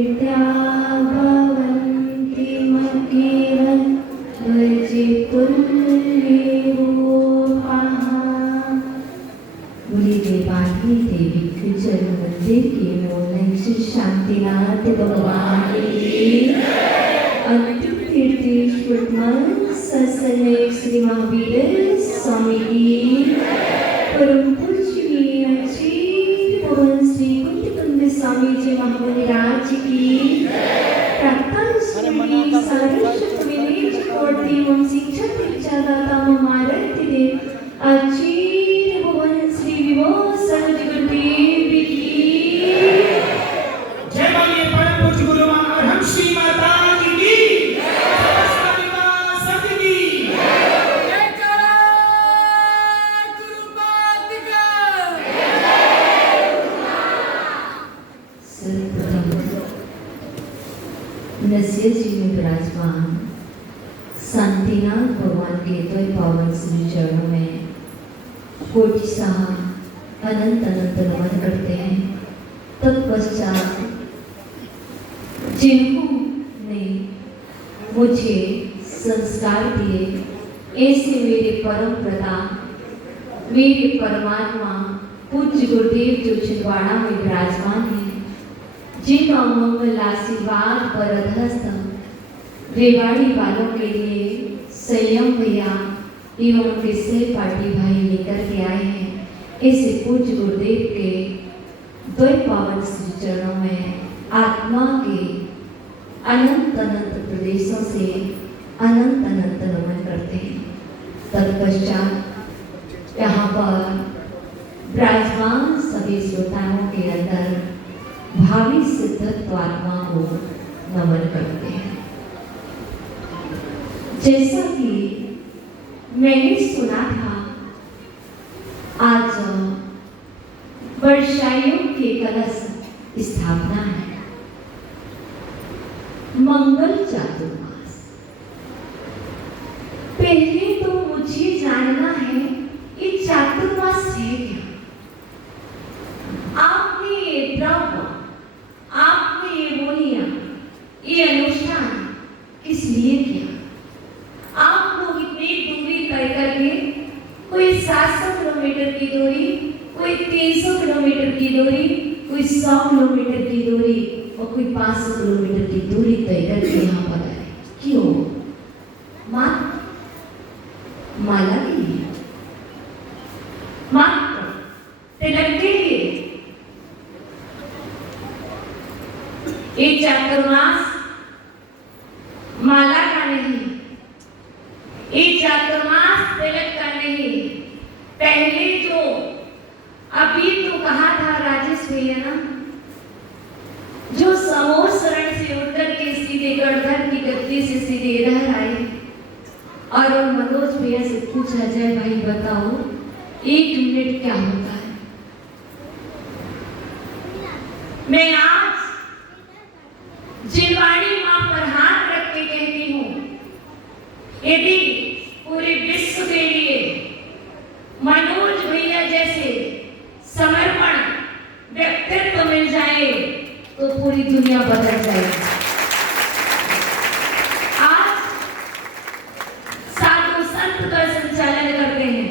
कीर्त्या भवन्ति मकीरन् ध्वजितुल्यरूपाः। बोलिए देवानी देवी कृचन मंदिर की मोहन श्री शांतिनाथ भगवान की अंतिम तीर्थेश्वर सत्संग श्री महावीर स्वामी की परम पूज्य पवन श्री कुंद स्वामी जी महामुनिराज की प्रार्थना श्री सरस्वती विनेश कोटि ओम शिक्षा दीक्षा दाता महारती दे आचार्य भवन श्री विभो सदगुरुदेव की जय बोलिए परम पूज्य गुरु महाराज श्री माता जी की सरस्वती मां सत की जय करो गुरुपाद का नसिया जी में विराजमान शांतिनाथ भगवान के द्वय पावन श्री चरणों में कोटि साहब अनंत अनंत नमन करते हैं। तत्पश्चात जिन्होंने मुझे संस्कार दिए ऐसे मेरे परम प्रदान मेरे परमात्मा पूज्य गुरुदेव जो छिंदवाड़ा में विराजमान है, जिनका मंगल आशीर्वाद पर अधस्त रेवाड़ी वालों के लिए संयम भैया एवं उनके सहपाठी भाई लेकर के आए हैं। ऐसे पूज्य गुरुदेव के द्वय पावन श्री चरणों में आत्मा के अनंत अनंत प्रदेशों से अनंत अनंत नमन करते हैं। तत्पश्चात यहाँ पर विराजमान सभी श्रोताओं के अंदर भावी सिद्धत्व आत्मा को नमन करते हैं। जैसा कि मैंने सुना था, आज वर्षायोग के कलश स्थापना है। मंगल चातुर्मास। पहले तो मुझे जानना है ये चातुर्मास है क्या। आपने ये द्रव्य, आपने ये बोलियां, ये अनुष्ठान किस लिए किया। आप लोग इतनी दूरी तय करके, कोई 700 किलोमीटर की दूरी, कोई 300 किलोमीटर की दूरी, कोई 100 किलोमीटर की दूरी और कोई 500 किलोमीटर की दूरी तय करके यहाँ पर आए। क्यों? माला के लिए, मात्र तिलक के लिए। ये चातुर्मास माला का नहीं, ये चातुर्मास तिलक का नहीं। पहले जो अभी तो कहा था राजेश भैया ना, जो समूह शरण से उठकर के सीधे गढ़धर की गद्दी से सीधे इधर आए और उन मनोज भैया से पूछा, जय भाई बताओ 1 मिनट क्या होता है। मैं आज जिलवाड़ी मां पर हाथ रख के कहती हूँ, यदि पूरे विश्व के लिए मनोज भैया जैसे समर्पण व्यक्तित्व मिल जाए तो पूरी दुनिया बदल जाएगी। आज साधु संत का संचालन करते हैं।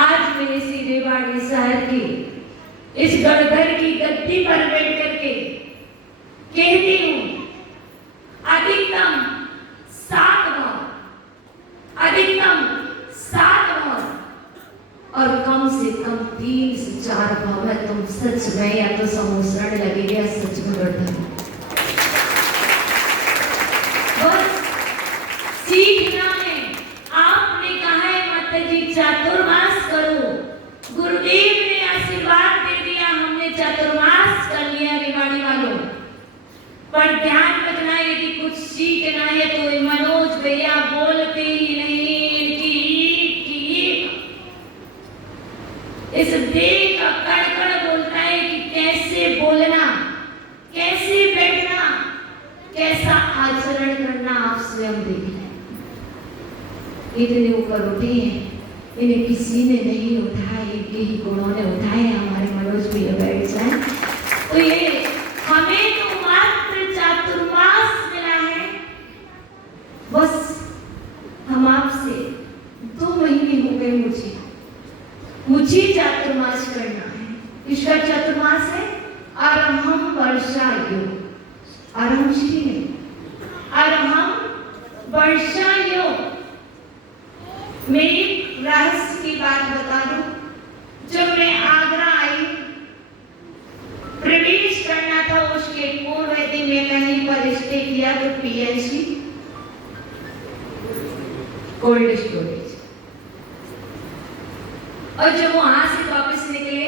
आज मैंने इसी रेवाड़ी शहर की इस गढ़धर की गद्दी पर बैठ करके कहती हूँ, अधिकतम 7 बार, अधिकतम 7 बार और कम से कम 3 से 4 बार में तुम सच में या तो समूह शरण लगेगा या सच में गढ़धर। बस सीखना है। आपने कहा है माता जी चातुर्मास करो, गुरुदेव ने आशीर्वाद दे दिया, हमने चातुर्मास कर लिया रेवाड़ी वालों। पर ध्यान रखना, यदि कुछ सीखना है तो मनोज भैया बोलते ही नहीं, इनकी इस देह का कड़-कड़ बोलता है कि कैसे बोलना, कैसे बैठना, कैसा आचरण करना। आप स्वयं देखिए, इतने ऊपर उठे हैं, इन्हें किसी ने नहीं उठाया, इनके ही गुणों ने उठाए। हमारे मनोज भैया बैठ जाए तो ये हमें तो मात्र आरंभश्री में। और हम वर्षा योग में एक रहस्य की बात बता दूं। जब मैं आगरा आई, प्रवेश करना था, उसके पूर्व दिन मैं कहीं पर स्टे किया तो पीएनसी कोल्ड स्टोरेज, और जब वहां से वापस निकले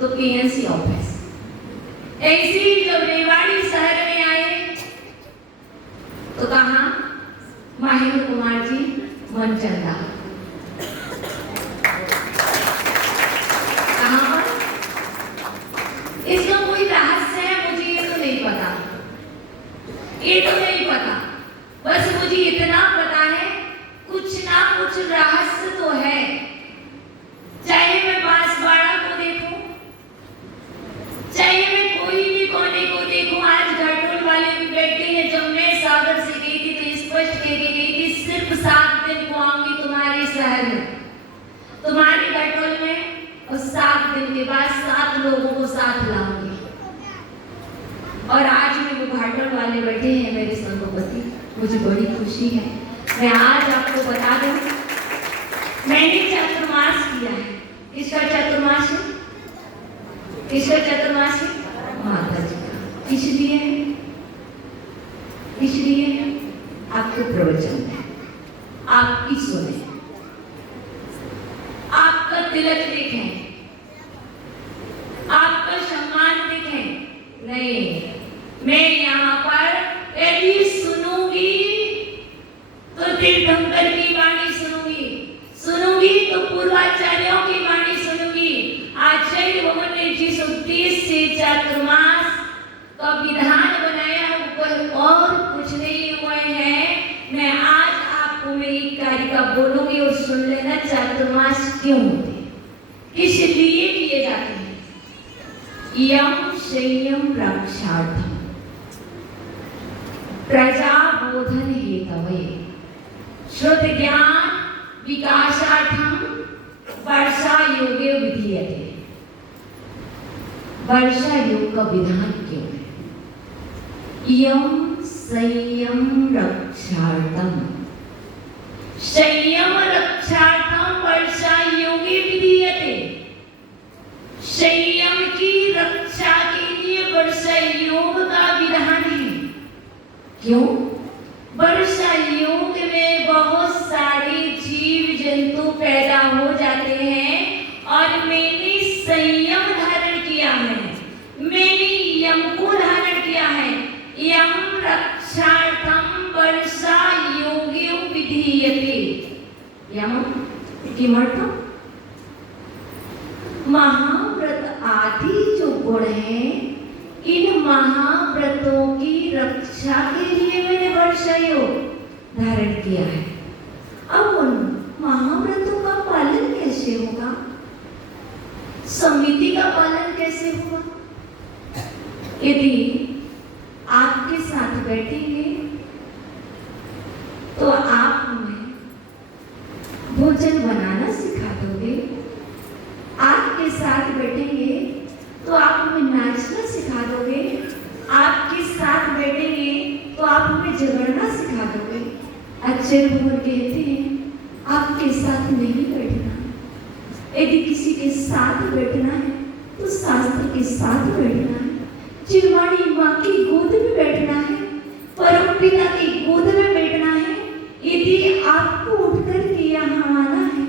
तो पीएनसी ऑफिस। ऐसे ही जब रेवाड़ी शहर में आए तो कहा महेंद्र कुमार जी मनचंदा, कहां पर? इसका कोई रहस्य है मुझे ये तो नहीं पता, ये तो नहीं पता। बस मुझे इतना पता है कुछ ना कुछ रहस्य तो है। चाहे मैं बांसवाड़ा को देखूं, चाहे मैं कोई भी कोने को देखूं। आज घाटोल वाले भी बैठे हैं। जब मैं सागर से गई थी तो स्पष्ट कह के गई थी सिर्फ 7 दिन को आऊंगी तुम्हारे शहर में, तुम्हारे घाटोल में, और 7 दिन के बाद 7 लोगों को साथ लाऊंगी। और आज में वो घाटोल वाले बैठे हैं मेरे संगपति, मुझे बड़ी खुशी है। मैं आज आपको बता दूं, मैंने चातुर्मास किया है। किसका चातुर्मास है? किसका चातुर्मास है? माता जी का। इसलिए आपको प्रवचन है, आपकी सुने, आपका तिलक देखें, आपका सम्मान देखें। नहीं, मैं यहाँ पर यदि सुनूंगी तो तीर्थंकर की वाणी सुनूंगी तो पूर्वाचार्यों की वाणी सुनूंगी। आचार्य भगवान ने जिस उद्देश्य से चातुर्मास का विधान बनाया वो और कुछ नहीं हुए हैं। मैं आज आपको मेरी कारिका बोलूंगी और सुन लेना चातुर्मास क्यों होते हैं, किस लिए किए जाते हैं। यम संयम रक्षार्थम प्रजाबोधन हेतवे श्रुत ज्ञान विकासार्थम वर्षा योगे विधीयते। वर्षा योग का विधान क्यों है? यम संयम रक्षार्थम, संयम रक्षार्थम वर्षा योगे विधीयते। संयम की रक्षा के लिए वर्षा योग का विधान है। क्यों? वर्षा योग में बहुत सारे जीव जंतु पैदा हो जाते हैं और मैंने संयम धारण किया है, मैंने यम को धारण किया है। यम रक्षार्थम वर्षा योगे विधीयते। यम किमर्थम? महाव्रत आदि जो गुण हैं, इन महाव्रतों की रक्षा के लिए मैंने वर्षा योग धारण किया है। अब उन महाव्रतों का पालन कैसे होगा? समिति का पालन कैसे होगा? यदि आपके साथ बैठेंगे तो आप हमें भोजन बनाना सिखा दोगे, आपके साथ बैठेंगे तो आप हमें नाचना सिखा दोगे, आपके साथ बैठेंगे तो आप हमें झगड़ना सिखा दोगे। अच्छे लोग कहते हैं आपके साथ नहीं बैठना, यदि किसी के साथ बैठना है तो शास्त्र के साथ बैठना है, चिरवाणी माँ की गोद में बैठना है, परम पिता की गोद में बैठना है। यदि आपको उठकर के यहाँ आना है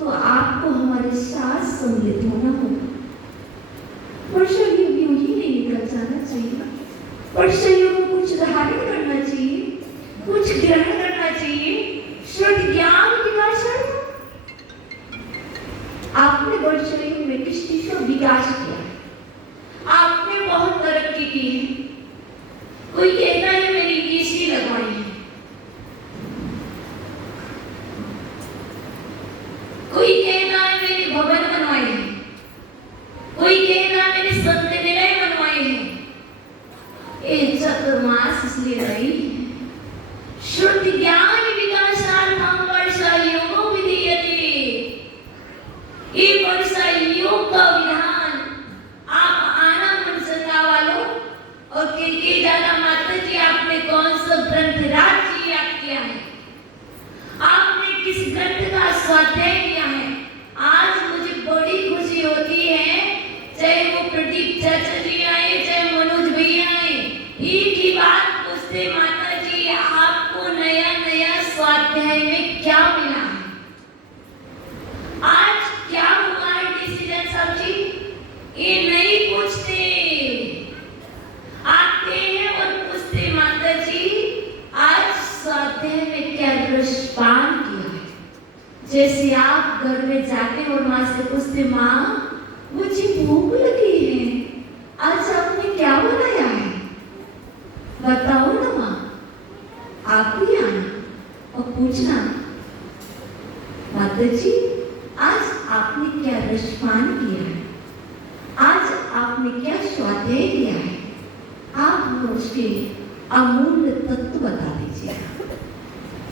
तो आपको हमारे साथ सम्मिलित होना होगा। वर्षा योग यूं ही नहीं निकल जाना चाहिए। वर्षा योग को कुछ धारण करना चाहिए, कुछ ग्रहण करना चाहिए। श्रुत ज्ञान विकास। आपने वर्षा योग में किस चीज का विकास किया है? आपने बहुत तरक्की की है। कोई कहता है मेरी एसी लगवाई है, कोई कहता है मेरे भवन बनवाए हैं, कोई कहता है मेरे संत निलय बनवाए हैं। ये चातुर्मास इसलिए नहीं है। श्रुति ज्ञान विकासार्थम वर्षा योगो विधीयते। ये वर्षा योग का विधान आप आना मनसंगा वालों और के जाना माता जी आपने कौन सा ग्रंथ राज्य याद किया है, आपने किस ग्रंथ का स्वाध्याय किया है। आज मुझे बड़ी खुशी होती है, चाहे वो प्रदीप चाचा जी आए चाहे मनोज भैया आए, एक ही बात पूछते माता जी आपको नया नया स्वाध्याय में क्या मिला है, आज क्या हुआ है डिसीजन साहब जी, ये नहीं पूछते, आते हैं और पूछते माता जी आज स्वाध्याय में क्या रसपान किया है। जैसे आप घर में जाते और माँ से पूछते माँ मुझे भूख लगी है, आज आपने क्या बनाया है, बताओ ना माँ। आप भी आना और पूछना माता जी आज आपने क्या रसपान किया है, आज आपने क्या स्वाध्याय किया है, आप मुझे अमूल्य तत्व बता दीजिए।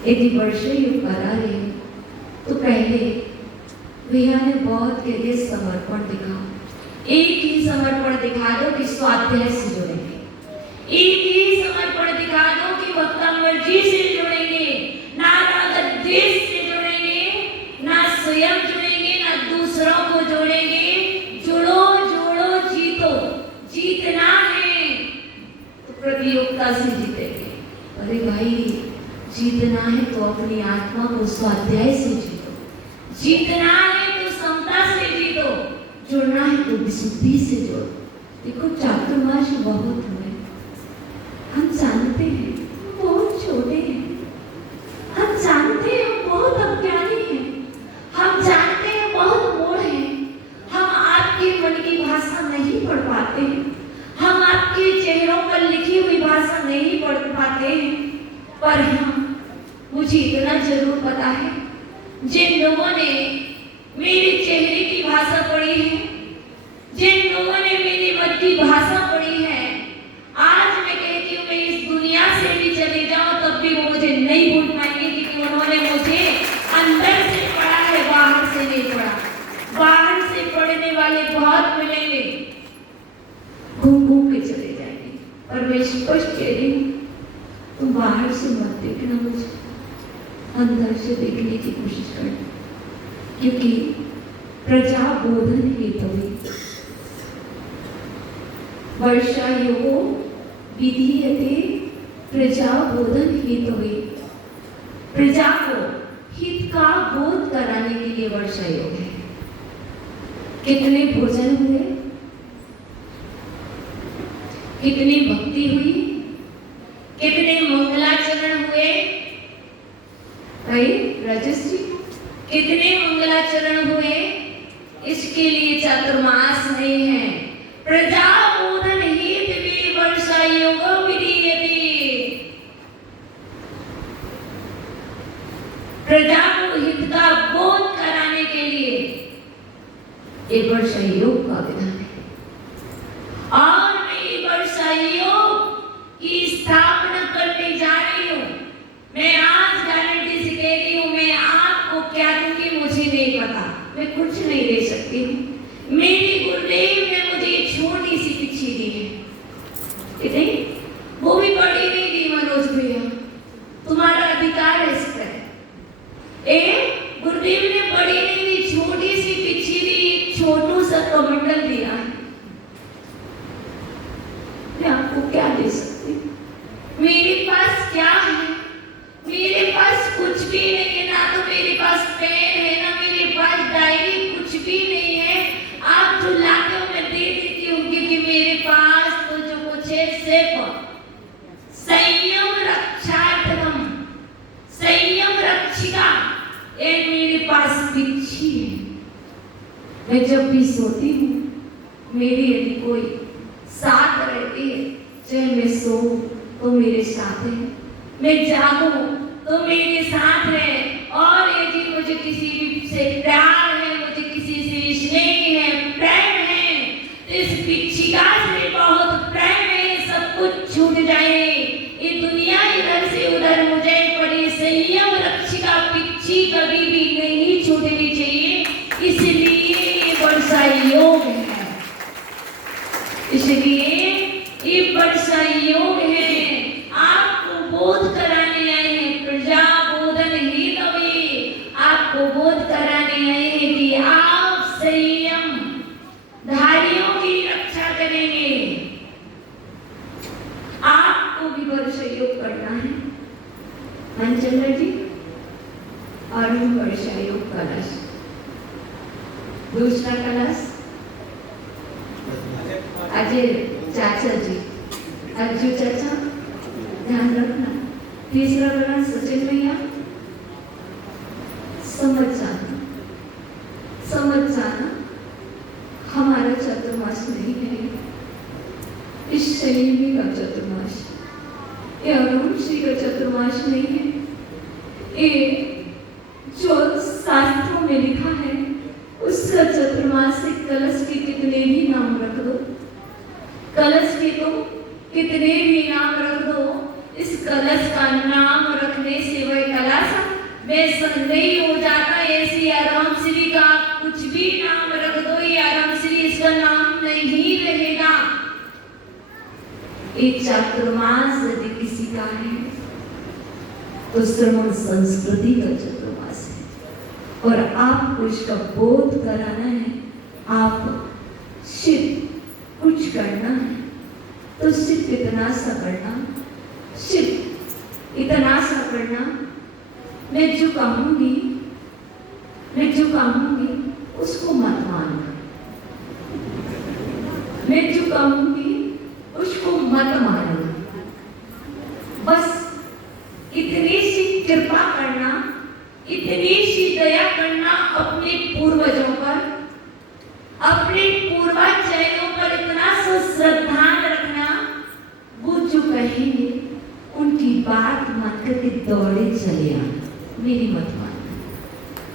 यदि वर्ष योग करा रहे तो पहले भैया ने बहुत कहते समर्पण दिखाओ, एक ही समर्पण दिखा दो कि स्वाध्याय से जुड़ेंगे, एक ही समर्पण दिखा दो कि वक्तामृत जी से जुड़ेंगे, ना रागत देश से जुड़ेंगे, ना स्वयं जुड़ेंगे, ना दूसरों को जोड़ेंगे। जुड़ो जोड़ो जीतो, जीतना है तो प्रतियोगिता से जीतेंगे। अरे भाई जीतना है तो अपनी आत्मा को स्वाध्याय से जीतो, जीतना है तो समता से जीतो, जुड़ना है तो विशुद्धि से जोड़ो। देखो चातुर्माश बहुत हुए, हम जानते हैं बहुत छोटे हैं, हम जानते हैं बहुत अज्ञानी हैं, हम जानते हैं बहुत मूढ़ हैं, हम आपके मन की भाषा नहीं पढ़ पाते हैं, हम आपके चेहरों पर लिखी हुई भाषा नहीं पढ़ पाते हैं, पर हम मुझे इतना जरूर पता है जिन लोगों ने मेरे चेहरे की भाषा पढ़ी है, जिन लोगों ने मेरे मन की भाषा पढ़ी है, आज मैं कहती हूँ मैं इस दुनिया से भी चले जाऊं तब भी वो मुझे नहीं भूल पाएंगे, क्योंकि उन्होंने मुझे अंदर से पढ़ा है, बाहर से नहीं पढ़ा। बाहर से पढ़ने वाले बहुत मिलेंगे, घूम घूम के चले जाएंगे, और मैं स्पष्ट कह रही हूँ तुम बाहर से मत देखना, मुझे अंदर से देखने की कोशिश करना, क्योंकि प्रजा बोधन हेतु वर्षा योगो विधीयते प्रजा बोधन हेतु, प्रजा को हित का बोध कराने के लिए वर्षा योग है। कितने भोजन हुए, कितनी भक्ति हुई, कितने मंगलाचरण हुए, भाई राजेश जी कितने मंगलाचरण हुए, इसके लिए चातुर्मास नहीं है। प्रजा बोधन हित में वर्षा योग विधीयते, प्रजा को हित का बोध कराने के लिए एक वर्षा योग का विधान है, और मैं ये वर्षा योग की स्थापना करने जा रही हूँ। मैं आज गारंटी से कह रही हूँ, मैं आपको क्या दूंगी मुझे नहीं पता, मैं कुछ नहीं दे सकती हूँ। मेरे गुरुदेव ने मुझे छोटी सी पिच्छी दी है, कितनी, वो भी बड़ी नहीं दी मनोज भैया, तुम्हारा अधिकार है इस पर। गुरुदेव ने बड़ी नहीं दी, छोटी सी पिच्छी दी, छोटू सा कमंडल दिया है। मैं आपको क्या दे सकती हूँ, मेरे पास क्या है, मेरे पास कुछ भी नहीं है, ना तो मेरे पास पेन है, ना मेरे पास डायरी, कुछ भी नहीं है। आप जो लाते हो मैं दे देती हूँ, क्योंकि मेरे पास तो जो कुछ है सिर्फ संयम रक्षार्थम, संयम रक्षिका, ये मेरे पास पिच्छी है। मैं जब भी सोती हूँ मेरी यदि कोई साथ रहती है, चाहे मैं सोऊं तो मेरे साथ है, मैं जागूं तो मेरे साथ है, और यदि मुझे किसी भी से प्यार है, मुझे किसी से स्नेह है, प्रेम है, तो इस पिच्छिका से बहुत प्रेम है, सब कुछ छूट जाए, ये दुनिया इधर से उधर मुझे पड़ी, संयम रक्षिका पिच्छी कभी भी नहीं छूटनी चाहिए, इसलिए ये वर्षा योग है, इसलिए ये वर्षा संयोग है, आपको बोध कराने आए हैं। प्रजा बोधन ही तवे, आपको बोध कराने आए हैं कि आप संयम धारियों की रक्षा करेंगे। आपको भी बड़ सहयोग करना है मंचंद्र जी, और हम बड़ सहयोग कलश। दूसरा कलश अजय चाचा जी, अर्जु चाचा ध्यान रखना। तीसरा कलश सचिन भैया, समझ जाना, समझ जाना हमारा चतुर्मास नहीं है, इस शनि का चतुर्मास, ये अरुण श्री का चतुर्मास नहीं है। ये जो शास्त्रों में लिखा है उसका चतुर्मास से कलश के कितने भी नाम रख दो, कलश के तो कितने भी नाम रख दो, इस कलश का नाम रखने से वह कलश बेसंदेह हो जाता है। ऐसी आराम श्री का कुछ भी नाम रख दो, ये आराम श्री इसका नाम नहीं रहेगा। एक चातुर्मास यदि किसी का है तो श्रवण संस्कृति का चतुर्मास है, और आपको इसका बोध कराना है। आप सिर्फ कुछ करना है तो सिर्फ इतना सा करना, सिर्फ इतना सा करना। मैं जो कहूंगी उसको मत मानना, मैं जो कहूंगी उसको मत मानना। बस इतनी सी कृपा करना, इतनी सी दया करना अपने पूर्वजों पर, अपने पूर्वाचार्यों पर इतना सा श्रद्धा रखना। वो जो कहेंगे उनकी बात मत करके दौड़े चले आना, मेरी मत मानना।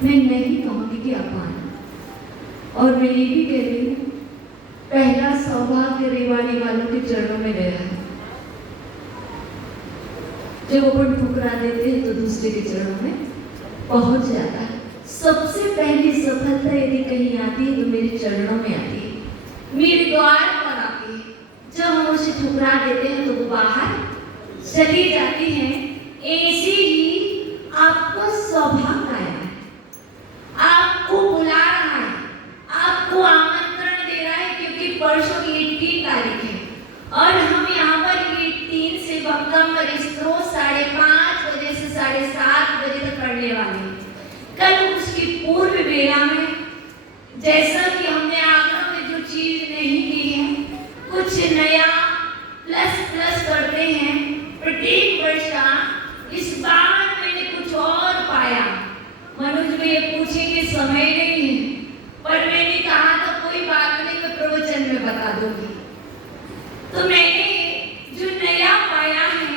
मैं नहीं कहूंगी कि आप आना, और मैं ये भी कह रही हूँ पहला सौभाग्य रेवाड़ी वालों के चरणों में गया है। जब अपन ठुकरा देते हैं तो दूसरे के चरणों में पहुंच जाता है। सबसे पहली सफलता यदि कहीं आती है तो मेरे चरणों में आती है, मेरे द्वार पर आती है। जब हम उसे ठुकरा देते हैं तो वो बाहर चली जाती है। ऐसे ही आपको सौभाग्य आया है, आपको बुला रहा है, आपको आमंत्रण दे रहा है, क्योंकि परसों की 3 तारीख है और हम यहाँ पर 3 से भक्तम्बर स्त्रोत 5:30 बजे से 7:30 बजे तक पढ़ने वाले हैं। कल उसकी पूर्व बेला में, जैसा कि हमने आगरा में जो चीज नहीं की है, कुछ नया प्लस करते हैं प्रत्येक वर्ष। इस बार मैंने कुछ और पाया। मनोज में ये पूछेंगे समय नहीं है, पर मैंने कहा तो कोई बात नहीं, मैं प्रवचन में बता दूंगी। तो मैंने जो नया पाया है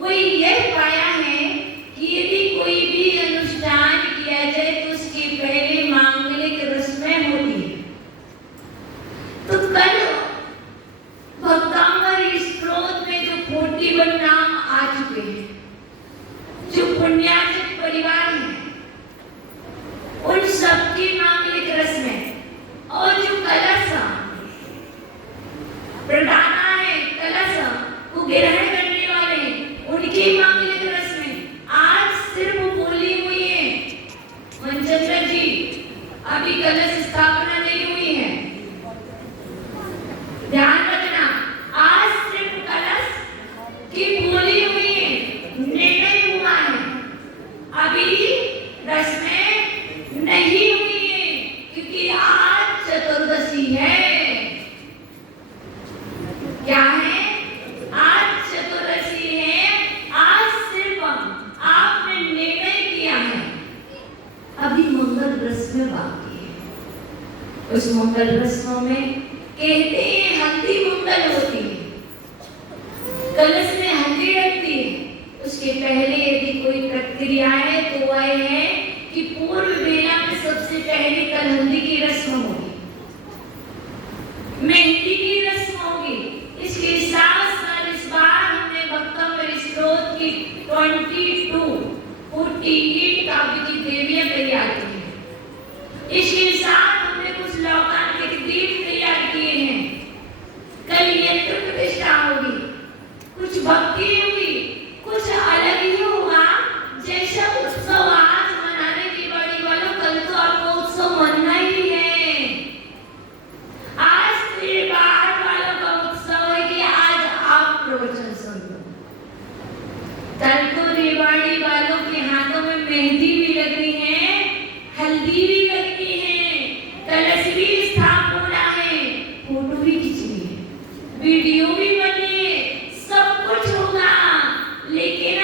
वो यह पाया है कि यदि कोई भी अनुष्ठान किया जाए तो उसके पहले मांगलिक रस्में होती है। तो कल भक्तांबर स्त्रोत में जो 41 नाम आ चुके हैं, जो पुण्यार्चक परिवार हैं, उन सबकी मांगलिक रस्में, और जो कलश प्रधाना है, कलश को ग्रहण करने वाले उनकी मांगलिक रस्में आज सिर्फ बोली हुई है। मंचंद्र जी, अभी कलश स्थापना नहीं हुई है, ध्यान रखना। आज सिर्फ कलश की बोली हुई है, निर्णय हुआ है, अभी रस्में नहीं हुई है, क्योंकि आज चतुर्दशी है। क्या है? आज चतुर्दशी है। आज सिर्फ आपने निर्णय किया है, अभी मंगल रस्में बाकी है। उस मंगल रस्मों में कहते हैं हल्दी मंगल होती है, कलश में हल्दी रखती है। उसके पहले यदि कोई प्रक्रिया है तो वह है कि पूर्व बेला में सबसे पहले कल हल्दी की रस्म होगी, मेहंदी की रस्म होगी। इसके साथ साथ इस बार हमने भक्तम्बर स्त्रोत की 48 काव्य की देवियां तैयार की हैं। इसके साथ हमने कुछ लौकान्तिक दीप तैयार किए हैं। कल यंत्र प्रतिष्ठा होगी, भक्ति हुई, कुछ अलग ही हुआ। जैसा उत्सव आज मनाने की बड़ी वालों, कल तो आपको उत्सव मनना ही है। आज तो ये बाहर वालों का उत्सव है कि आज आप प्रवचन सुन लो। कल तो रेवाड़ी वालों के हाथों में मेहंदी भी लगनी है, हल्दी भी लगनी है, कलश भी स्थापना होना है, फोटो भी खींचनी है, वीडियो भी बननी है, सब कुछ होगा। लेकिन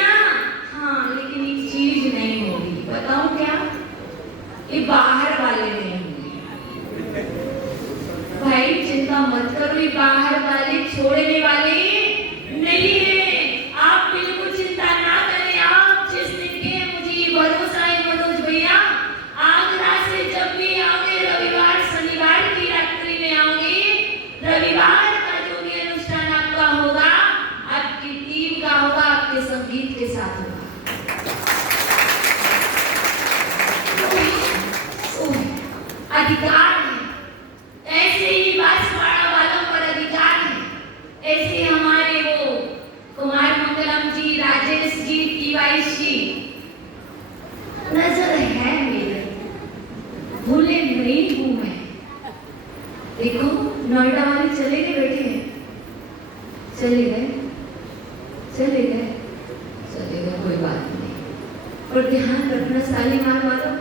लेकिन एक चीज नहीं होगी। बताऊं क्या? ये बाहर वाले नहीं होंगे। भाई चिंता मत करो, ये बाहर वाले छोड़ने वाले नहीं है। आप बिल्कुल चिंता ना करें। आप जिस दिन के मुझे भरोसा है मनोज भैया, आगरा से जब भी आओगे, रविवार शनिवार की रात्रि में आओगे, रविवार का जो भी अनुष्ठान आपका होगा, आपकी टीम का होगा, आपके संगीत के साथ होगा। अधिकार है, ऐसे ही बांसवाड़ा वालों पर अधिकार है। ऐसे हमारे वो कुमार मंगलम जी, राजेश जी, टीवाईस जी, नजर है मेरे, भूले नहीं हूं मैं। देखो नोएडा वाले चले गए, बैठे हैं, चले गए, कोई बात नहीं। और ध्यान रखना शालीमार वालों,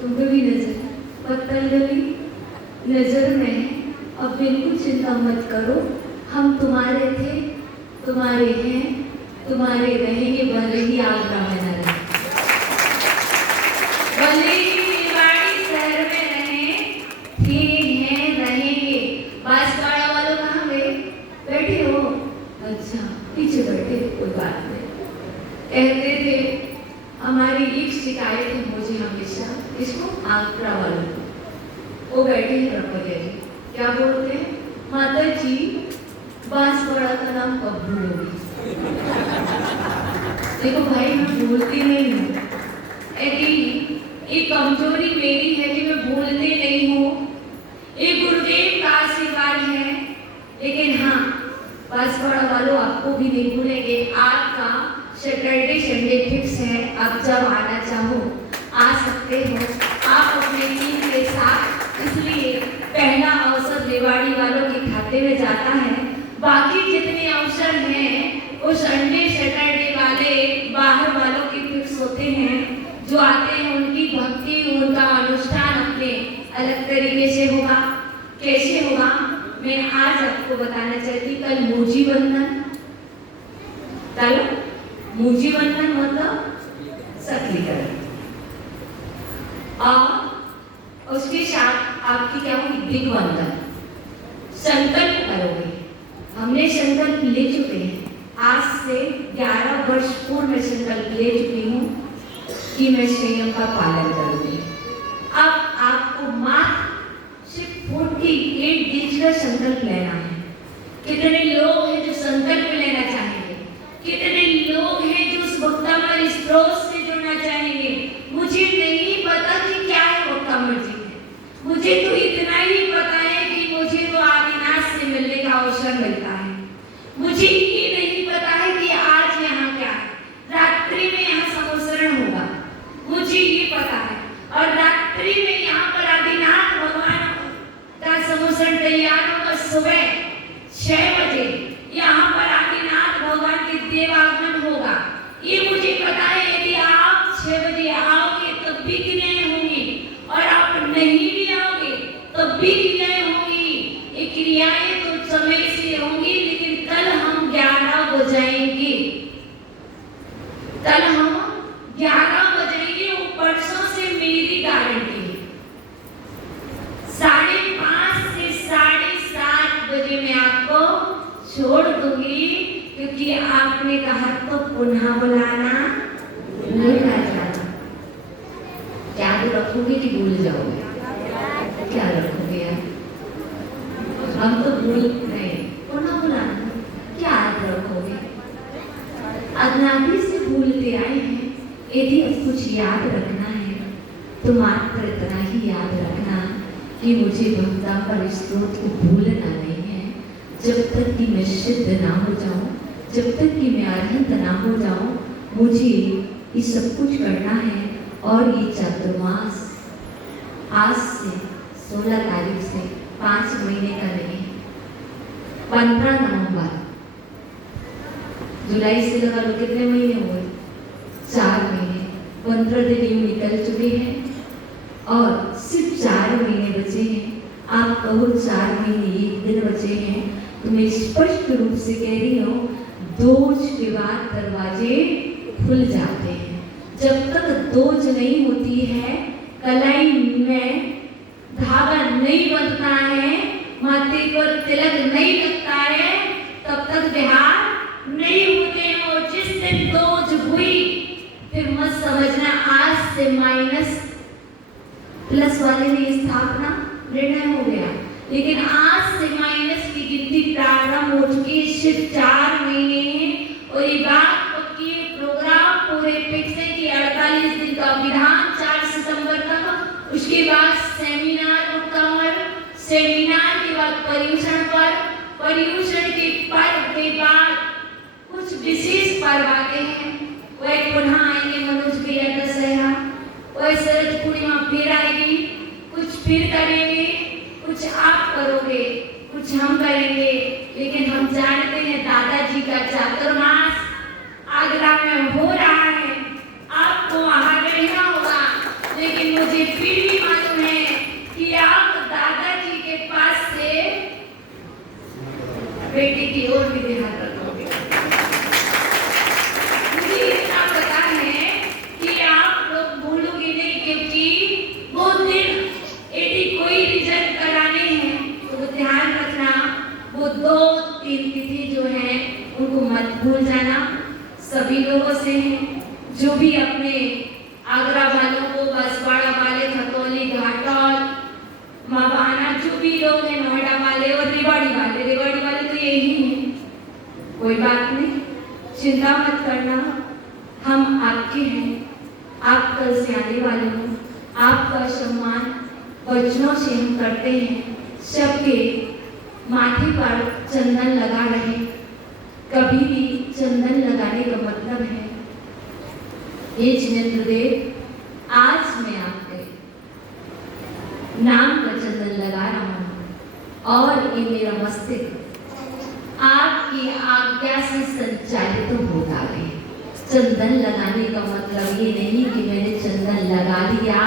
तुम पे भी नजर पत्तल गली नजर में। अब बिल्कुल चिंता मत करो, हम तुम्हारे थे, तुम्हारे हैं, तुम्हारे रहेंगे, भले ही आगरा में न रहे, भले ही रेवाड़ी शहर में रहे, थे, हैं, रहेंगे। बांसवाड़ा वालों कहाँ गए? बैठे हो? अच्छा पीछे बैठे, कोई बात नहीं। कहते थे हमारी एक शिकायत है मुझे हमेशा, इसको आगरा वालों को, वो बैठे हैं रखोलिया जी, क्या बोलते हैं? माता जी बांसवाड़ा का नाम कब भूलोगी? देखो भाई मैं भूलती नहीं हूँ, एक कमजोरी मेरी है कि मैं भूलती नहीं हूँ, एक गुरुदेव का आशीर्वाद है। लेकिन हाँ, बांसवाड़ा वालों आपको भी नहीं भूलेंगे। आपका सैटरडे संडे फिक्स है, आप जब आना चाहो आ सकते हो, आप अपने टीम के साथ। इसलिए पहला अवसर रेवाड़ी वालों के खाते में जाता है। बाकी जितने अवसर हैं वो संडे सैटरडे वाले बाहर वालों के फिक्स होते हैं। जो आते हैं उनकी भक्ति, उनका अनुष्ठान अपने अलग तरीके से होगा। कैसे होगा मैं आज आपको बताना चाहती। कल मूजी बंधन, कल मूजी बंधन मतलब सक्रियकरण, और उसके साथ आपकी क्या होगी? दिग्बंधन। संकल्प करोगे। हमने संकल्प ले चुके हैं, आज से 11 वर्ष पूर्व में संकल्प ले चुकी हूँ कि मैं संयम का पालन करूंगी। अब आपको मात्र सिर्फ 48 डेज का संकल्प लेना है। कितने लोग हैं जो संकल्प लेना चाहेंगे? कितने लोग हैं जो उस वक्तामृत स्रोत से जुड़ना चाहेंगे? मुझे नहीं पता कि क्या है वक्तामृत जी है, मुझे तो इतना ही पता है कि मुझे तो आदिनाथ से मिलने का अवसर मिलता है। मुझे ये नहीं पता है कि आज यहाँ क्या है, रात्रि में यहाँ समोसरण होगा, मुझे ये पता है। और रात्रि में यहाँ पर आदिनाथ भगवान का समोसरण तैयार होगा। सुबह 6 बजे यहाँ पर आदिनाथ भगवान के देवागमन होगा, ये मुझे पता है। यदि आप 6 बजे आओगे तब भी क्रियाएं होंगी, और आप नहीं भी आओगे तब भी क्रियाएं होंगी। ये क्रियाएं तो समय से होंगी, लेकिन कल हम 11 बजाएंगे, कल हम 11 बजाएंगे। वो परसों से मेरी गारंटी है। 5:30 से 7:30 बजे मैं आपको छोड़ दूंगी, क्योंकि आपने कहा तो पुनः बुलाना नहीं जाना। क्या तो रखोगे कि भूल जाओगे? क्या रखोगे यार? हम तो भूल नहीं, पुनः बुलाना क्या रखोगे? अज्ञानी से भूलते आए हैं। यदि अब कुछ याद रखना है तो मात्र इतना ही याद रखना कि मुझे भक्तामृत स्रोत को भूलना नहीं है। जब तक कि मैं सिद्ध ना हो जाऊं, जब तक कि मैं अरहंत ना हो जाऊं, मुझे ये सब कुछ करना है। और ये चातुर्मास आज से 16 तारीख से 5 महीने का नहीं, 15 नवंबर, जुलाई से लगा लो कितने महीने हुए, 4 महीने, 15 दिन यूं निकल चुके हैं और सिर्फ 4 महीने बचे हैं। आप कहो 4 महीने 1 दिन बचे हैं, तो मैं स्पष्ट रूप से कह रही हूँ, दोज के बाद दरवाजे खुल जाते हैं। जब तक दोज नहीं होती है, कलाई में धागा नहीं बंधता है, माथे पर तिलक नहीं लगता है, तब तक बिहार नहीं होते हैं। और जिस दिन दोज हुई, फिर मत समझना आज से माइनस प्लस वाले ने स्थापना निर्णय हो गया, लेकिन आज से माइनस की गिनती प्रारंभ हो चुकी है। सिर्फ 4 महीने हैं और ये बात पक्की है। प्रोग्राम पूरे फिक्स है कि 48 दिन का विधान 4 सितंबर तक, उसके बाद सेमिनार उत्तमर, सेमिनार के बाद पर्यूषण पर, पर्यूषण के पर्व के बाद कुछ विशेष पर्व आते हैं। वह पुनः आएंगे मनोज भैया दशहरा, वह शरद पूर्णिमा फिर आएगी, कुछ फिर करेंगे, कुछ आप करोगे, कुछ हम करेंगे। लेकिन हम जानते हैं दादाजी का चातुर्मास आगरा में हो रहा है, आपको वहां रहना होगा, लेकिन मुझे फिर भी मालूम है कि आप दादाजी के पास से बेटी की ओर भी ध्यान रखोगे। मुझे इतना पता है कि आप लोग भूलोगे नहीं, क्योंकि वो दिन यदि कोई रिजल्ट कराने हैं तो वो ध्यान रखना, वो 2-3 तिथि जो है उनको मत भूल जाना। सभी लोगों से हैं जो भी अपने आगरा वालों को, बसवाड़ा वाले, खतौली, घाटौल, मवाना, जो भी लोग हैं, नोएडा वाले और रेवाड़ी वाले तो यही हैं। कोई बात नहीं, चिंता मत करना, हम आपके हैं, आप कल से आने वाले हो। आपका सम्मान वचनों से हम करते हैं। सबके माथे पर चंदन लगा रहे, कभी भी चंदन लगाने का मतलब है, हे जिनेंद्र देव, आज मैं आपके नाम का चंदन लगा रहा हूं और ये मेरा मस्तिष्क आपकी आज्ञा से संचालित होता है। चंदन लगाने का मतलब ये नहीं कि मैंने चंदन लगा लिया,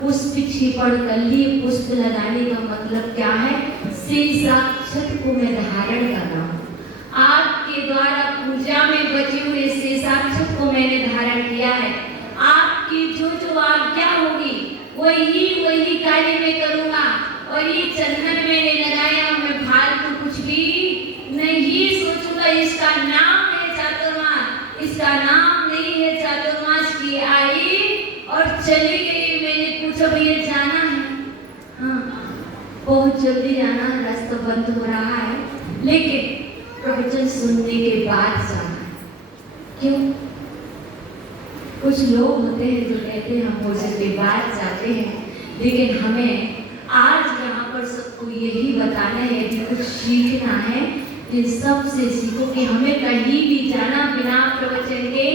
पुष्प छिपड़ कर लिए। पुष्प लगाने का मतलब क्या है? शेषाक्षत को मैं धारण कर रहा हूँ। आपके द्वारा पूजा में बचे हुए शेषाक्षत को मैंने धारण किया है। आपकी जो आज्ञा होगी वही कार्य मैं करूँगा। और ये चंदन मैंने लगाया, मैं फालतू कुछ भी नहीं सोचूंगा। इसका नाम है चातुर्मास, इसका नाम नहीं है चातुर्मास की आई और चली गई। मैंने पूछा भैया जाना है? हाँ, बहुत जल्दी जाना, रास्ता बंद हो रहा है, लेकिन प्रवचन सुनने के बाद जाना है। क्यों? कुछ लोग होते हैं जो कहते हैं हम भोजन के बाद जाते हैं, लेकिन हमें आज यहाँ पर सबको यही बताना है कि कुछ सीखना है कि सबसे सीखो कि हमें कहीं भी जाना बिना प्रवचन के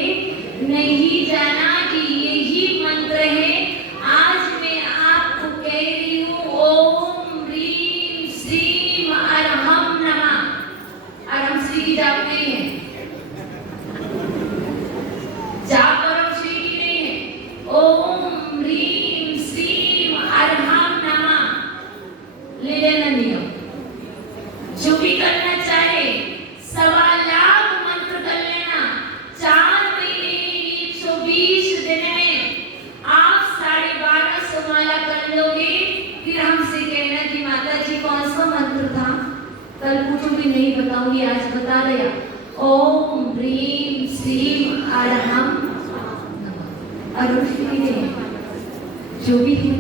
नहीं जाना, कि यही मंत्र है। आज मैं आपको कह रही हूँ, ओम ह्रीम श्रीम अरहम नमः। अरहम श्री की जाप नहीं है, जाप अरहम श्री की नहीं है। ओम ह्रीम श्रीम अरहम नमः ले लेना नियम। जो भी करना चाहे 1.25 लाख मंत्र कर लेना। 4 महीने 120 दिन में आप 1250 माला कर लोगे। फिर हमसे कहना कि माता जी कौन सा मंत्र था? कल पूछोगे, नहीं बताऊंगी, आज बता दिया। ओम ह्रीम श्रीम अरहम नमः। अरुष्टि ने जो भी है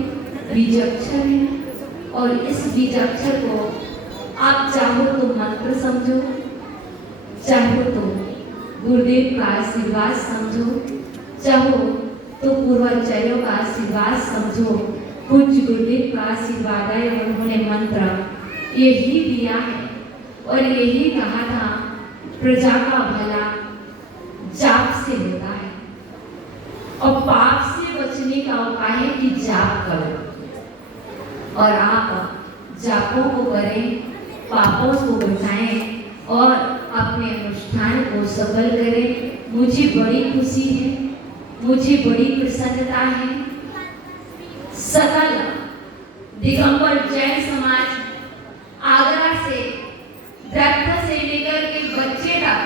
बीजाक्षर है, और इस बीजाक्षर को आप चाहो तो मंत्र समझो, चाहो तो गुरुदेव का आशीर्वाद समझो, चाहो तो पूर्वाचार्यों का आशीर्वाद समझो। पूज्य गुरुदेव का आशीर्वाद है, उन्होंने मंत्र यही दिया है और यही कहा था प्रजा का भला जाप से होता है और पाप से बचने का उपाय है कि जाप करो। और आप जापों को करें, पापों को बचाएं और अपने अनुष्ठान को सफल करें। मुझे बड़ी खुशी है, मुझे बड़ी प्रसन्नता है। सकल दिगंबर जैन समाज आगरा से दत्त से लेकर के बच्चे तक,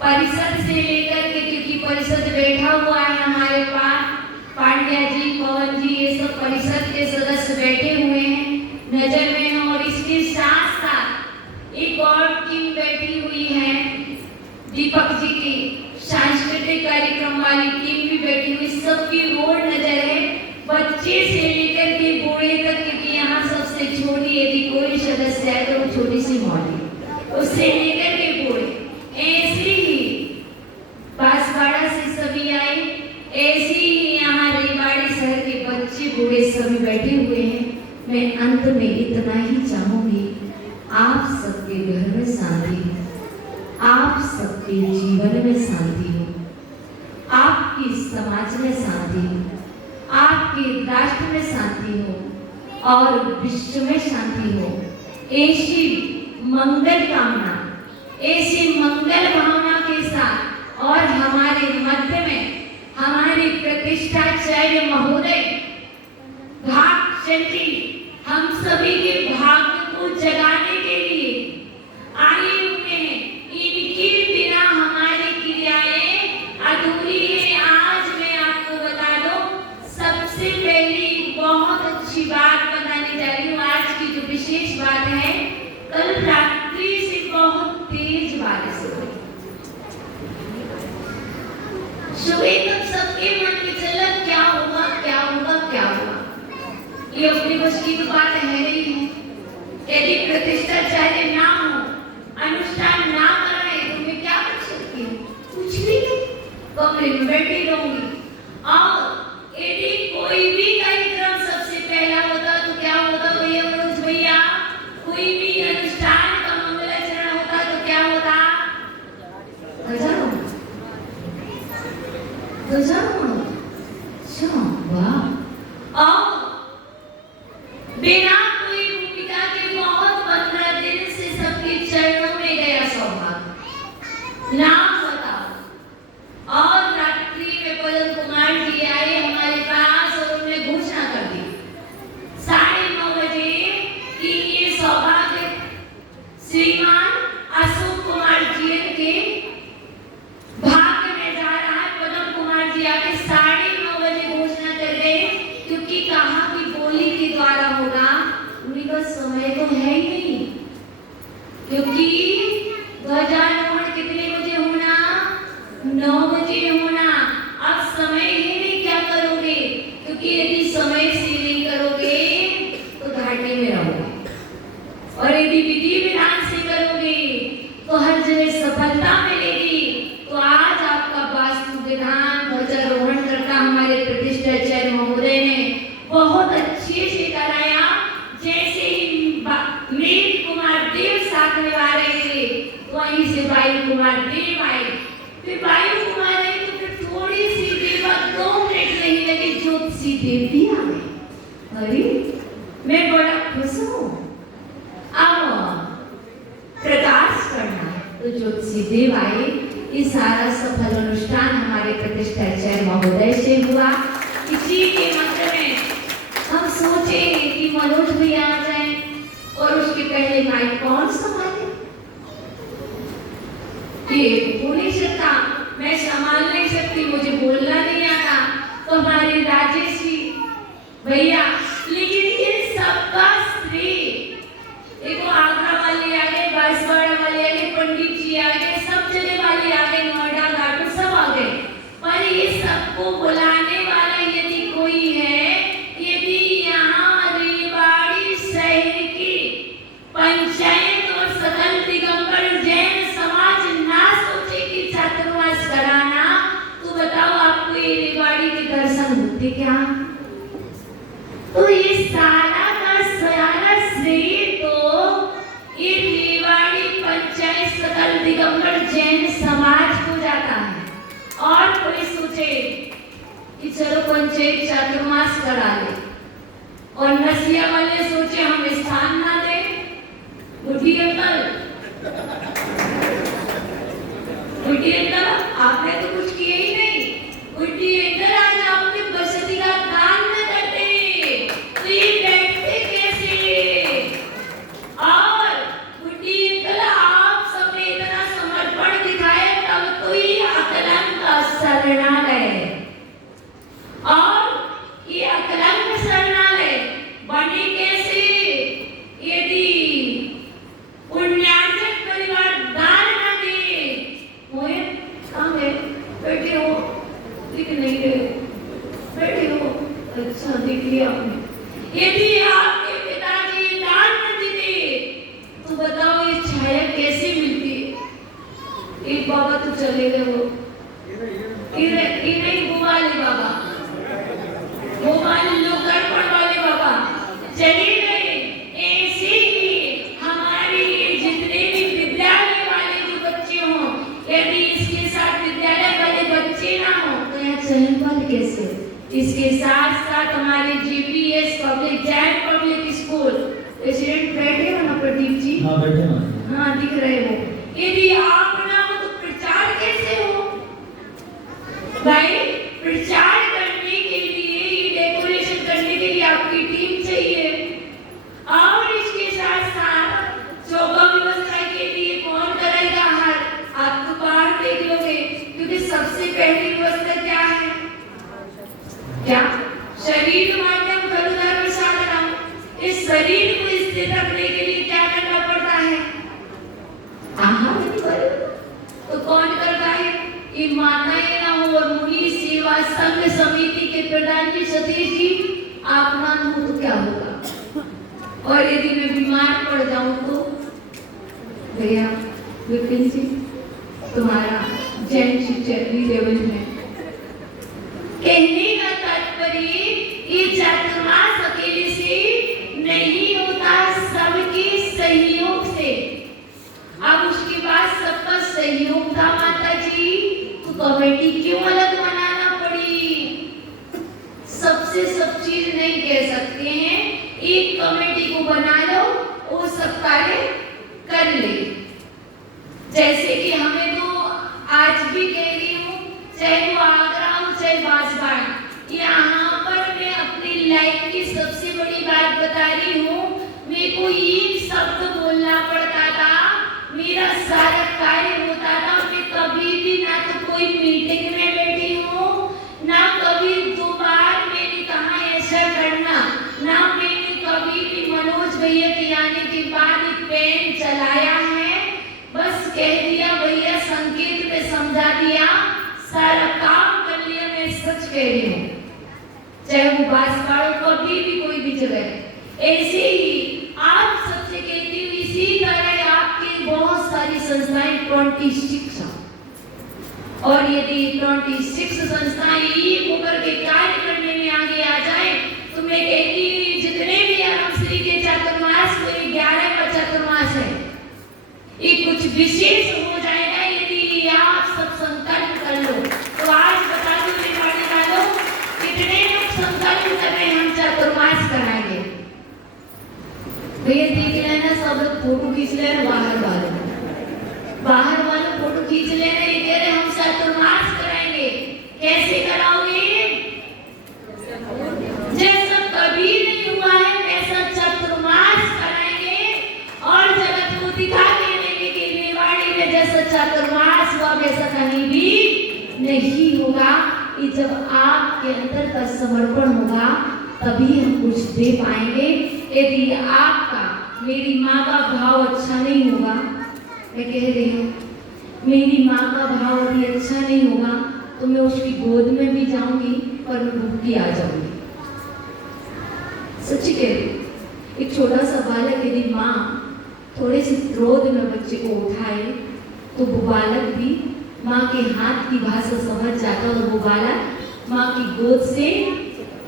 परिषद से लेकर के, क्योंकि परिषद बैठा हुआ है हमारे पास, पांड्या जी, पवन जी, ये सब परिषद के सदस्य बैठे हुए हैं नजर में। और इसके साथ साथ एक और टीम बैठी हुई है, दीपक जी की सांस्कृतिक कार्यक्रम वाली टीम भी बैठी हुई। सबकी ओर नजर है, बच्चे से लेकर के बूढ़े तक, क्योंकि यहाँ सबसे छोटी यदि कोई सदस्य है तो छोटी सी मौली, उससे लेकर के बूढ़े, ऐसे ही बांसवाड़ा से सभी आए, ऐसे ही यहाँ रेवाड़ी शहर के बच्चे बूढ़े सभी बैठे हुए हैं। मैं अंत में इतना ही चाहूंगी, आप सबके घर में शांति हो, आप सबके जीवन में शांति हो, आपकी समाज में शांति हो, आपके राष्ट्र में शांति हो और विश्व में शांति हो। ऐसी मंगल कामना, ऐसी मंगल भावना के साथ और हमारे मध्य में हमारे प्रतिष्ठाचार्य महोदय भाग चंडी हम सभी के भाग्य को जगाने के लिए आए हुए हैं। इनके बिना हमारी क्रियाएं अधूरी है। आज मैं आपको बता दूं, सबसे पहली बहुत अच्छी बात बताने जा रही हूँ। आज की जो विशेष बात है, कल रात्रि से बहुत तेज बारिश हुई। सुबह तक सबके मन में चला क्या होगा, क्या होगा, क्या होगा। ये अपनी बस की तो बात है नहीं है। यदि प्रतिष्ठाचार्य ना हो, अनुष्ठान ना कराए तो मैं क्या कर सकती हूँ? कुछ भी नहीं, कमरे में बैठी रहूंगी। और यदि कोई भी कार्यक्रम सबसे पहला होता तो क्या होता भैया मनोज भैया? कोई भी अनुष्ठान का मंगलाचरण होता तो क्या होता? बिना कोई भूमिका के बहुत 15 दिन से सबके चरणों में गया सौभाग्य। नाम बताओ। और रात्रि में पवन कुमार जी आए हमारे पास और उन्होंने घोषणा कर दी 9:30 बजे कि ये सौभाग्य श्रीमान अशोक कुमार जी के भाग्य में जा रहा है। पवन कुमार जी आके 9:30 बजे घोषणा कर गए, क्योंकि कहा कि बोली के द्वारा होगा। उनका समय तो है ही नहीं, क्योंकि ध्वजारोहण कितने बजे होना? 9 बजे होना। अब समय ही नहीं, क्या करोगे? क्योंकि यदि समय से नहीं करोगे तो घाटे में रहोगे, और यदि विधि विधान से करोगे तो हर जगह सफलता मिलेगी। तो आज आपका वास्तु विधान ध्वजारोहण करता हमारे प्रतिष्ठाचार्य महोदय ने बहुत अच्छे से कराया। जैसे ही मीर कुमार देव साथ में आ रहे थे, वहीं से वायु कुमार देव आए। फिर वायु कुमार आए तो फिर थोड़ी सी देर बाद 2 मिनट नहीं लगे, ज्योतिषी देव भी आ गए। अरे मैं बड़ा खुश हूँ। अब प्रकाश करना है तो ज्योतिषी देव आए। ये सारा सफल अनुष्ठान हमारे प्रतिष्ठाचार्य महोदय से हुआ। इसी के मंत्र में हम सोचे कि मनोज भैया आ जाए, और उसके पहले माइक कौन संभाले? ये हो नहीं सकता, मैं संभाल नहीं सकती, मुझे बोलना नहीं आता। तो हमारे राजेश जी भैया, लेकिन ये सबका श्री, देखो आगरा वाले आ गए, बांसवाड़ा वाले आ गए, पंडित जी आ गए, सब जगह वाले आ गए, नोएडा घाटू सब आ गए। पर ये सबको बुलाने वाला यदि कोई है, यदि यहाँ रेवाड़ी शहर की पंचायत और सकल दिगंबर जैन समाज ना सोचे कि छात्रावास कराना, तो बताओ आपको ये रेवाड़ी के दर्शन होते क्या? तो ये सारा का सारा श्रेय तो ये रेवाड़ी पंचायत सकल दिगंबर जैन कि चलो पंचायत चातुर्मास करा ले, और नसिया वाले सोचे हम स्थान ना दे। बुढ़ी अंकल, बुढ़ी अंकल, आपने तो कुछ किया ही नहीं। बुढ़ी अंकल, आज आपने बसती का दान न करते तो ये बैठते कैसे? और बुढ़ी अंकल, आप सबने इतना समर्पण दिखाया तब तो ये अकलंक का शरणालय, और ये अकलंक शरणालय बने कैसे? यदि पुण्यार्जक परिवार दान न दे। मोहित, कहाँ गए? बैठे हो? दिख नहीं रहे। बैठे हो? अच्छा, दिख लिया आपने। यदि आपके पिताजी दान न देते तो बताओ ये छाया कैसे मिलती? एक बाबा तो चले गए, वो इन्हें गोवाली बाबा, गोवाली लोग दर्पण वाले बाबा चले गए। ऐसे ही हमारे जितने भी विद्यालय वाले जो बच्चे हों, यदि इसके साथ विद्यालय वाले बच्चे ना हो तो यहाँ चहल पहल कैसे? इसके साथ साथ हमारे GPS public Jain public school president बैठे हो ना प्रदीप जी? हाँ, बैठे ना। हाँ, दिख रहे हो। यदि आप ना हो तो प्रचार कैसे हो भाई? प्रचार करने के लिए, डेकोरेशन करने के लिए आपकी टीम चाहिए, और इसके साथ साथ शोभा व्यवस्था के लिए कौन करेगा? आप तो बाहर देख लोगे, क्योंकि सबसे पहली व्यवस्था क्या है? क्या? शरीर माध्यम खलु धर्म साधनम। इस शरीर को स्थिर रखने के लिए क्या करना पड़ता है? आहार तो कौन करता है? ये माताएं ना हो और मुनि सेवा संघ समिति के प्रधान जी सतीश जी, आप ना हो तो क्या होगा? और यदि मैं बीमार पड़ जाऊं तो? भैया विपिन जी, तुम्हारा जैन शिक्षक भी लेवल में। कहने का तात्पर्य ये चातुर्मास अकेले से नहीं होता, सबके सहयोग से। अब उसके बाद सबका सहयोग था माता जी, तो कमेटी क्यों अलग बनाना पड़ी? सबसे सब चीज नहीं कह सकते हैं, एक कमेटी को बना लो, वो सब कार्य कर ले। जैसे कि हमें तो आज भी कह रही हूँ, चाहे वो आगरा हो चाहे बांसवाड़ा, यहाँ पर मैं अपनी लाइफ की सबसे बड़ी बात बता रही हूँ। मेरे को एक शब्द बोलना पड़ता था, मेरा सारा कार्य होता था। मैं कभी भी ना तो कोई मीटिंग में बैठी हूँ, ना कभी दो बार मैंने कहा ऐसा करना, ना मैंने कभी भी मनोज भैया के आने के बाद पेन चलाया है। बस कह दिया भैया, संकेत पे समझा दिया, सारा काम कर लिया। मैं सच कह रही हूँ, चाहे वो बांसवाड़ा कभी भी कोई भी जगह। ऐसे ही आप सबसे कहती हूँ, इसी तरह आपके बहुत सारी संस्थाएं 26 और यदि 26 संस्थाएं एक होकर के कार्य करने में आगे आ जाए तो मैं कहती हूँ जितने भी आरामश्री के चातुर्मास, पूरे 11 का चातुर्मास है, ये कुछ विशेष हो जाएगा यदि आप सब संकल्प कर लो। तो आज बता दो रिकॉर्डिंग वालों, कितने लोग संकल्प कर रहे हैं हम चातुर्मास कराएंगे? भैया देख लेना, सब लोग फोटो खींच लेना, बाहर वालों फोटो खींच लेना। ये कह रहे हम चातुर्मास कराएंगे। कैसे कराओगे? जैसा कभी नहीं हुआ है वैसा चातुर्मास कराएंगे, और जगत को दिखा देंगे कि मेवाड़ी में जैसा चातुर्मास हुआ वैसा कहीं भी नहीं होगा। ये जब आपके अंदर का समर्पण होगा तभी हम कुछ दे पाएंगे। यदि आपका मेरी माँ का भाव अच्छा नहीं होगा, मैं कह रही हूँ, मेरी माँ का भाव अभी अच्छा नहीं होगा तो मैं उसकी गोद में भी जाऊंगी और मैं भूखी आ जाऊंगी। सच्ची कह रही हूँ। एक छोटा सा बालक यदि माँ थोड़े से क्रोध में बच्चे को उठाए तो वो बालक भी माँ के हाथ की भाषा समझ जाता है और वो बालक माँ की गोद से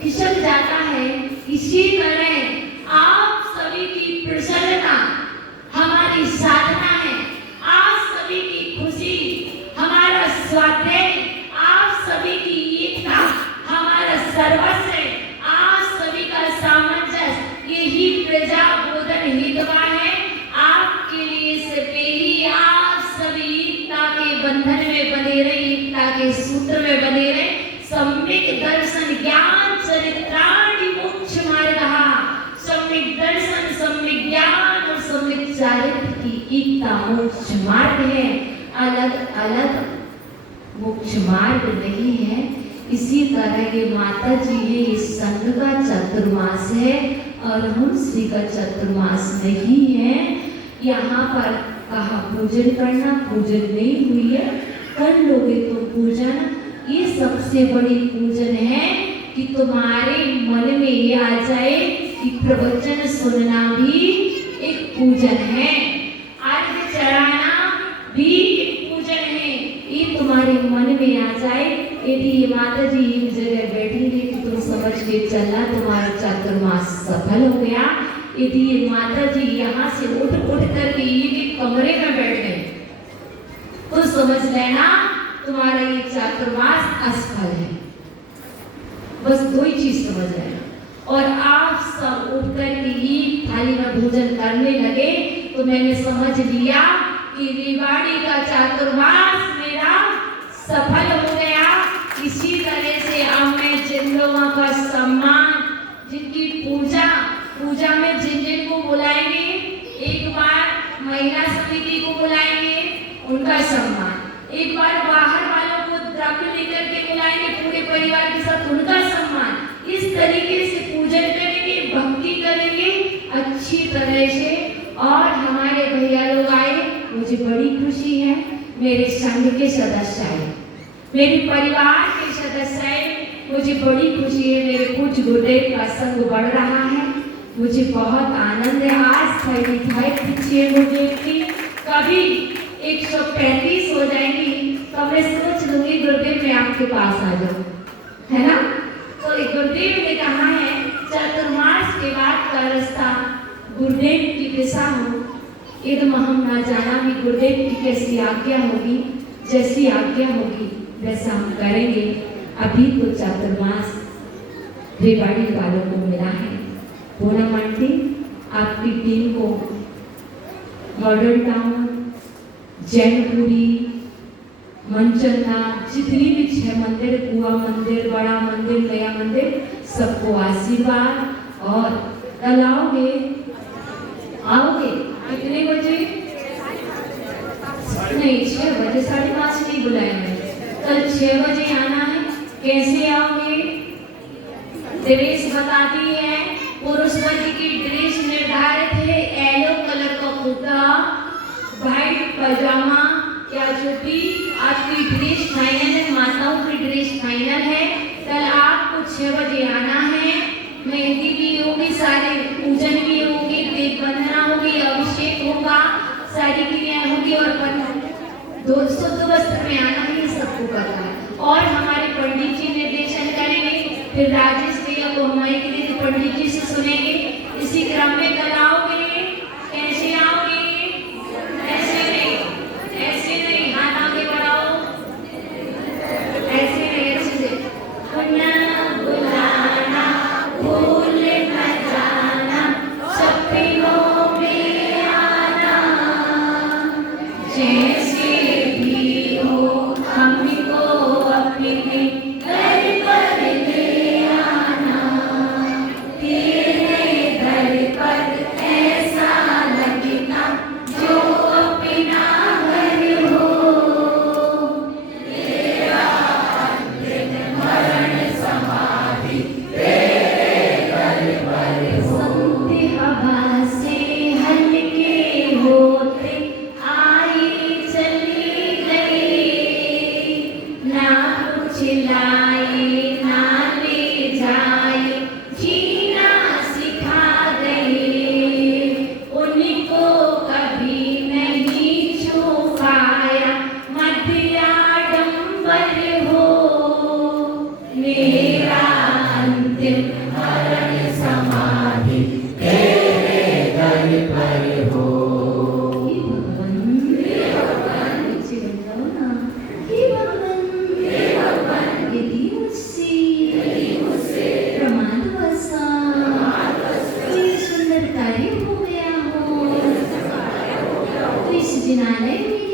खिसक जाता है। इसी तरह आप सभी की प्रसन्नता हमारी साधना है, आप सभी की खुशी हमारा स्वाध्याय, आप सभी की एकता हमारा के सूत्र में बने रहे। सम्यक दर्शन ज्ञान चरित्राणि मोक्ष मार्गः। सम्यक दर्शन, सम्यक ज्ञान और सम्यक चरित्र की एकता मोक्ष मार्ग है, अलग अलग मोक्ष मार्ग नहीं है। इसी तरह ये माता जी है, ये संघ का चतुर्मास है और हम श्री का चतुर्मास नहीं है। यहाँ पर कहा पूजन करना, पूजन नहीं हुई है, कर लोगे तो पूजन। ये सबसे बड़ी पूजन है कि तुम्हारे मन में ये आ जाए कि प्रवचन सुनना भी एक पूजन है, अर्घ चढ़ाना भी एक पूजन है। ये तुम्हारे मन में आ जाए। यदि ये माता जी एक जगह बैठेंगे कि तुम समझ के चलना तुम्हारा चातुर्मास सफल हो गया। यदि ये माता जी यहाँ से उठ करके एक कमरे में बैठ गए तो समझ लेना तुम्हारा ये चातुर्मास असफल है। बस दो ही चीज समझ लेना। और आप सब उठ करके एक थाली में भोजन करने लगे तो मैंने समझ लिया कि रेवाड़ी का चातुर्मास मेरा सफल हो गया। इसी तरह से अब मैं जिन लोगों का सम्मान, जिनकी पूजा में जिन को बुलाएंगे, एक बार महिला समिति को बुलाएंगे उनका सम्मान, एक बार बाहर वालों को द्रव्य लेकर के बुलाएंगे पूरे परिवार के साथ उनका सम्मान। इस तरीके से पूजन करेंगे, भक्ति करेंगे अच्छी तरह से। और हमारे भैया लोग आए, मुझे बड़ी खुशी है। मेरे संघ के सदस्य आए, मेरे परिवार के सदस्य आए, मुझे बड़ी खुशी है। मेरे कुछ गुरुदेव का संग बढ़ रहा है, मुझे बहुत आनंद है। आज 35 गुरुदेव की, कभी 135 हो जाएंगी तो मैं सोच लूंगी गुरुदेव मैं आपके पास आ जाऊं, है ना। तो एक गुरुदेव ने कहा है चतुर्मास के बाद का रास्ता गुरुदेव की दिशा हो, एकदम हम ना जाना भी गुरुदेव की कैसी आज्ञा होगी, जैसी आज्ञा होगी वैसा हम करेंगे। अभी तो चातुर्मास रेवाड़ी वालों को मिला है। पूनम आंटी आपकी टीम को मॉडल टाउन, जैनपुरी, मनचंदा, जितनी भी 6 मंदिर, कुआ मंदिर, बड़ा मंदिर, नया मंदिर, सबको आशीर्वाद। और कल आओगे कितने बजे? नहीं 6 बजे, 5:30 नहीं बुलाया मैंने, कल 6 बजे आना है। कैसे आओगे? ड्रेस बताती है, पुरुष वर्ग की ड्रेस निर्धारित है, येलो कलर का कुर्ता, व्हाइट पजामा या जूती। आपकी ड्रेस फाइनल है, माताओं की ड्रेस फाइनल है। कल आपको 6 बजे आना है। मेहंदी भी होगी, सारे पूजन भी होगी, दीप बंधना होगी, अभिषेक होगा, सारी क्रियाएं होगी और 200 वस्त्र में आना ही सबको करना है। और हमारे पंडित जी निर्देशन करेंगे, फिर राजेश भैया को हमारे के लिए पंडित जी से सुनेंगे। इसी क्रम में कल आओगे। कैसे आओगे? ऐसे नहीं, हाथ आगे बढ़ाओ, ऐसे नहीं, अच्छे से। बुलाना भूल न जाना, सपनों में आना, जैसे भी हो हमको अपने घर पर ले आना। तेरे दर पर ऐसा लगना जो अपना घर हो, तेरा अंतिम मरण समाधि तेरे घर पर हो। संध्या हवा से हल्के होते आई चली गई, ना कुछ लाए ना ले जाए, जीना सिखा गए। उनको कभी नहीं छू पाया मध्याडंबर हो, मेरा अंतिम मरण समाधि तेरे घर पर हो। हे भगवान, नीचे बैठ जाओ ना। हे भगवान, यदि मुझसे प्रमादवश कोई सुंदर कार्य हो गया हो तो इस जिनालय में